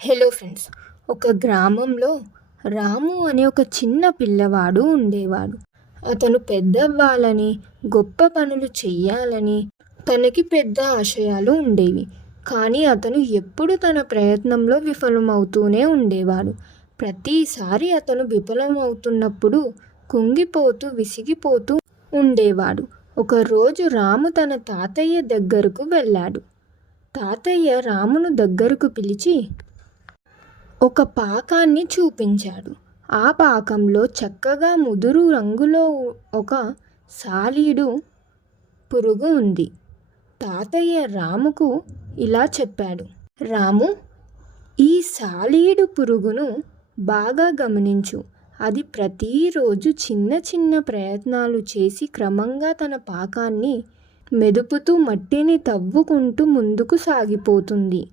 Hello friends ఒక గ్రామంలో రాము అనే ఒక చిన్న పిల్లవాడు ఉండేవాడు. అతను పెద్దవ్వాలని గొప్ప పనులు చెయ్యాలని తనకి పెద్ద ఆశయాలు ఉండేవి. కానీ అతను ఎప్పుడు తన ప్రయత్నంలో విఫలమవుతూనే ఉండేవాడు. ప్రతిసారి అతను విఫలమవుతున్నప్పుడు కుంగిపోతూ విసిగిపోతూ ఉండేవాడు. ఒకరోజు రాము తన తాతయ్య దగ్గరకు వెళ్ళాడు. తాతయ్య రామును దగ్గరకు పిలిచి ఒక పాకాన్ని చూపించాడు. ఆ పాకంలో చక్కగా ముదురు రంగులో ఒక సాలీడు పురుగు ఉంది. తాతయ్య రాముకు ఇలా చెప్పాడు. రాము ఈ సాలీడు పురుగును బాగా గమనించు. అది ప్రతిరోజు చిన్న చిన్న ప్రయత్నాలు చేసి క్రమంగా తన పాకాన్ని మెదుపుతూ మట్టిని తవ్వుకుంటూ ముందుకు సాగిపోతుంది.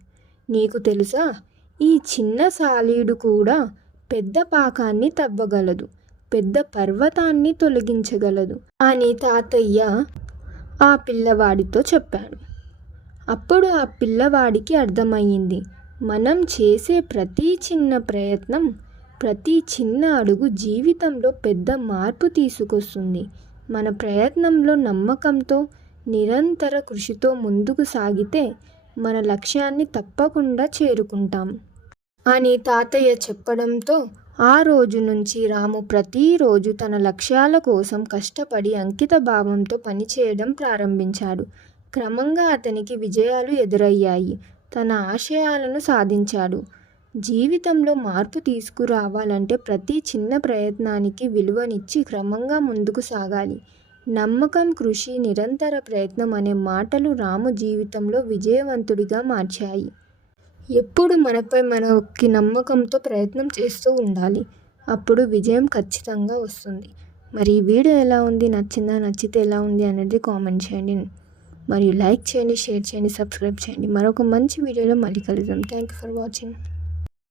నీకు తెలుసా ఈ చిన్న సాలీడు కూడా పెద్ద పాకాన్ని తవ్వగలదు పెద్ద పర్వతాన్ని తొలగించగలదు అని తాతయ్య ఆ పిల్లవాడితో చెప్పాడు. అప్పుడు ఆ పిల్లవాడికి అర్థమయ్యింది మనం చేసే ప్రతి చిన్న ప్రయత్నం ప్రతి చిన్న అడుగు జీవితంలో పెద్ద మార్పు తీసుకొస్తుంది. మన ప్రయత్నంలో నమ్మకంతో నిరంతర కృషితో ముందుకు సాగితే మన లక్ష్యాన్ని తప్పకుండా చేరుకుంటాం. అని తాతయ్య చెప్పడంతో ఆ రోజు నుంచి రాము ప్రతిరోజు తన లక్ష్యాల కోసం కష్టపడి అంకిత భావంతో పనిచేయడం ప్రారంభించాడు. క్రమంగా అతనికి విజయాలు ఎదురయ్యాయి. తన ఆశయాలను సాధించాడు. జీవితంలో మార్పు తీసుకురావాలంటే ప్రతి చిన్న ప్రయత్నానికి విలువనిచ్చి క్రమంగా ముందుకు సాగాలి. నమ్మకం కృషి నిరంతర ప్రయత్నం అనే మాటలు రాము జీవితంలో విజయవంతుడిగా మార్చాయి. ఎప్పుడు మనపై మనకి నమ్మకంతో ప్రయత్నం చేస్తూ ఉండాలి. అప్పుడు విజయం ఖచ్చితంగా వస్తుంది. మరి ఈ వీడియో ఎలా ఉంది? నచ్చిందా? నచ్చితే ఎలా ఉంది అనేది కామెంట్ చేయండి. మరియు లైక్ చేయండి షేర్ చేయండి సబ్స్క్రైబ్ చేయండి. మరొక మంచి వీడియోలో మళ్ళీ కలుద్దాం. Thank you for watching.